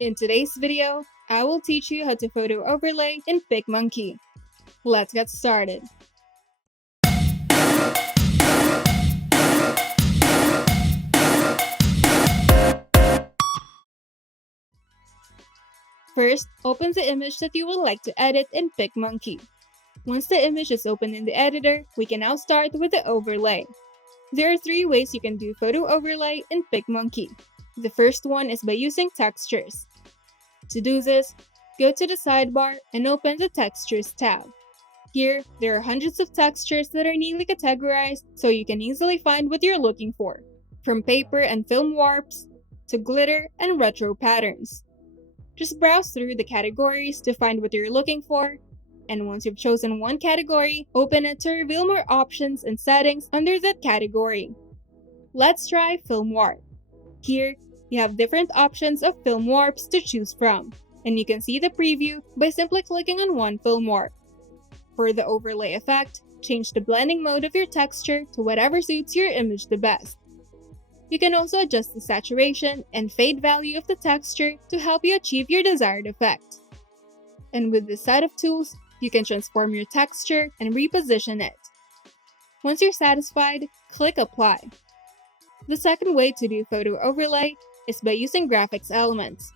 In today's video, I will teach you how to photo overlay in PicMonkey. Let's get started. First, open the image that you would like to edit in PicMonkey. Once the image is open in the editor, we can now start with the overlay. There are three ways you can do photo overlay in PicMonkey. The first one is by using textures. To do this, go to the sidebar and open the Textures tab. Here, there are hundreds of textures that are neatly categorized so you can easily find what you're looking for, from paper and film warps to glitter and retro patterns. Just browse through the categories to find what you're looking for, and once you've chosen one category, open it to reveal more options and settings under that category. Let's try film warp. Here, you have different options of film warps to choose from, and you can see the preview by simply clicking on one film warp. For the overlay effect, change the blending mode of your texture to whatever suits your image the best. You can also adjust the saturation and fade value of the texture to help you achieve your desired effect. And with this set of tools, you can transform your texture and reposition it. Once you're satisfied, click Apply. The second way to do photo overlay is by using graphics elements.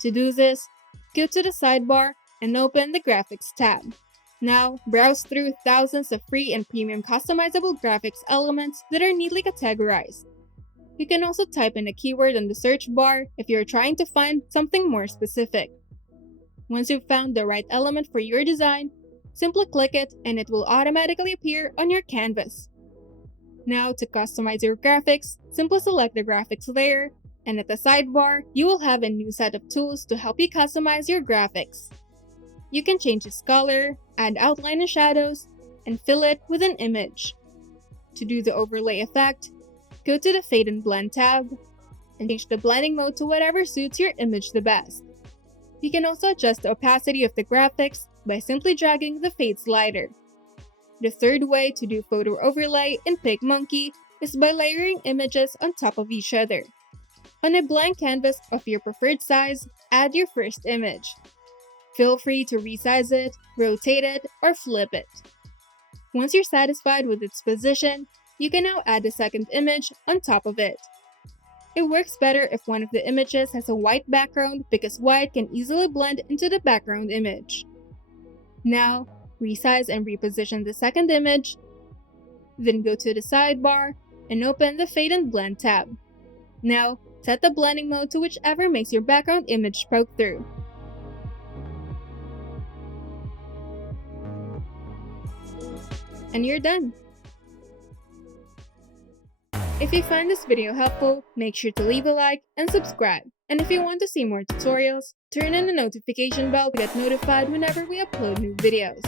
To do this, go to the sidebar and open the Graphics tab. Now, browse through thousands of free and premium customizable graphics elements that are neatly categorized. You can also type in a keyword on the search bar if you're trying to find something more specific. Once you've found the right element for your design, simply click it and it will automatically appear on your canvas. Now, to customize your graphics, simply select the graphics layer, and at the sidebar, you will have a new set of tools to help you customize your graphics. You can change its color, add outline and shadows, and fill it with an image. To do the overlay effect, go to the Fade and Blend tab, and change the blending mode to whatever suits your image the best. You can also adjust the opacity of the graphics by simply dragging the fade slider. The third way to do photo overlay in PicMonkey is by layering images on top of each other. On a blank canvas of your preferred size, add your first image. Feel free to resize it, rotate it, or flip it. Once you're satisfied with its position, you can now add a second image on top of it. It works better if one of the images has a white background because white can easily blend into the background image. Now, resize and reposition the second image, then go to the sidebar and open the Fade and Blend tab. Now, set the blending mode to whichever makes your background image poke through. And you're done! If you find this video helpful, make sure to leave a like and subscribe. And if you want to see more tutorials, turn on the notification bell to get notified whenever we upload new videos.